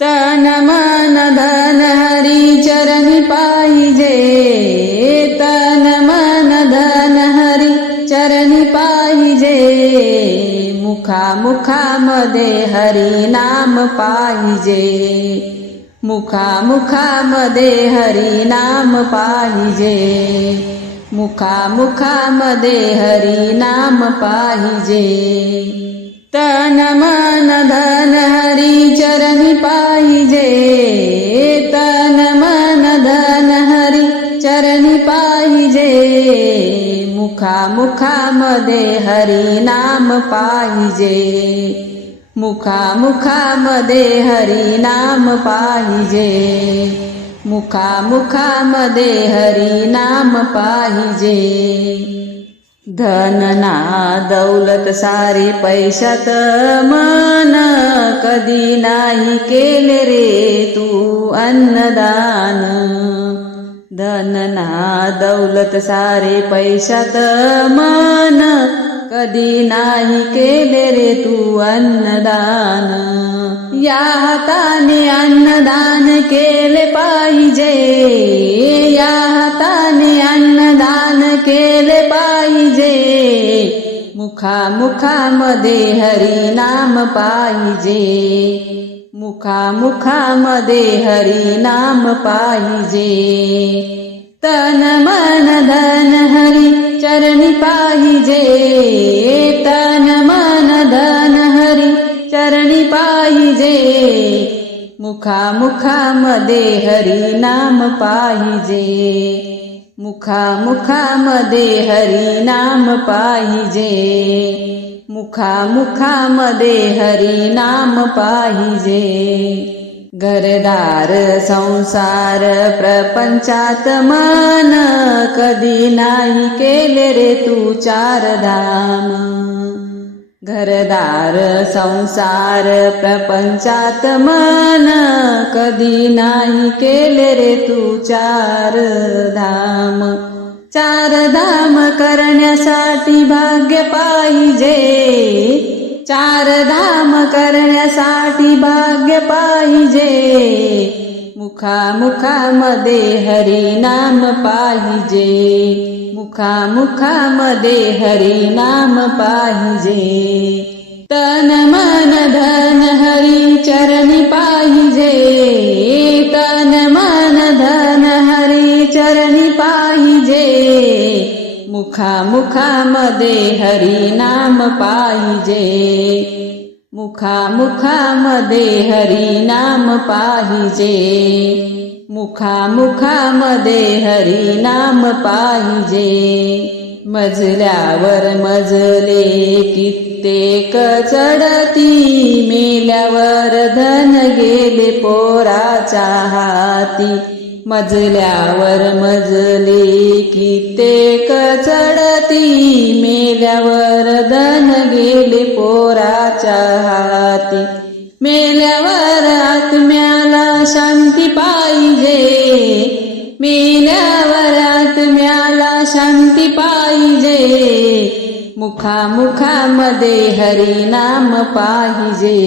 तन मन धन हरी चरणी पाहिजे तन मन धन हरी चरणी पाहिजे मुखा मुखामध्ये हरी नाम पाहिजे मुखा मुखामध्ये हरी नाम पाहिजे मुखा मुखामध्ये हरी नाम पाहिजे तन मन पाहिजे मुखा मुखामध्ये हरी नाम पाहिजे. मुखा मुखामध्ये हरी नाम पाहिजे. मुखा मुखामध्ये हरी नाम पाहिजे. धन ना दौलत सारी पैशात मन कधी नाही केले रे तू अन्नदान. धन ना दौलत सारे पैशात मान. कधी नाही केले रे तू अन्नदान. या हाताने अन्नदान केले पाहिजे. मुखा मुखामध्ये हरी नाम पाहिजे. मुखा मुखामध्ये हरी नाम पाहिजे. तन मन धन हरी चरणी पाहिजे. तन मन धन हरी चरणी पाहिजे. मुखा मुखामध्ये हरी नाम पाहिजे. मुखा मुखामध्ये हरी नाम पाहिजे. मुखा मुखामध्ये हरी नाम पाहिजे. घरदार संसार प्रपंचात मन कधी नाही केले रे तू चार धाम घरदार संसार प्रपंचात मन कधी नाही केले रे तू चार धाम. चार धाम करण्यासाठी भाग्य पाहिजे. चार धाम करण्यासाठी भाग्य पाहिजे. मुखा मुखामध्ये हरी नाम पाहिजे. मुखा मुखामध्ये हरी नाम पाहिजे. तन मन धन हरी चरणी पाहिजे. तन मन धन हरी चरणी पाहिजे. मुखा मुखामध्ये हरी नाम पाहिजे. मुखा मुखामध्ये हरी नाम पाहिजे. मुखा मुखामध्ये हरी नाम पाहिजे. मजल्यावर मजले कित्येक चढती मेल्यावर धन गेले पोराच्या हाती. मजल्यावर मजले कित्येक चढती मेल्यावर धन गेले पोराच्या हाती. मेल्यावर आत्म्याला शांती पाहिजे मेल्यावर आत्म्याला शांती पाहिजे. मुखामुखामध्ये हरिनाम हरी नाम पाहिजे.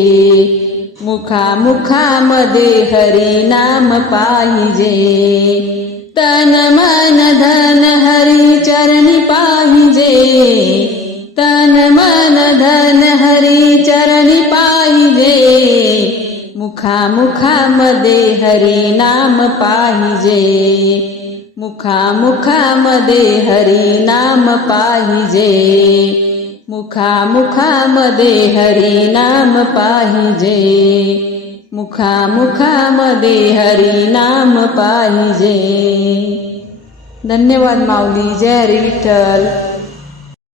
मुखा मुखामध्ये हरी नाम पाहिजे. तन मन धन हरी चरणी पाहिजे. तन मन धन हरी चरणी पाहिजे. मुखा मुखामध्ये हरी नाम पाहिजे. मुखा मुखामध्ये हरी नाम पाहिजे. मुखा मुखामध्ये हरी नाम पाहिजे. मुखा मुखामध्ये हरी नाम पाहिजे. धन्यवाद माऊली. जय हरी विठ्ठल.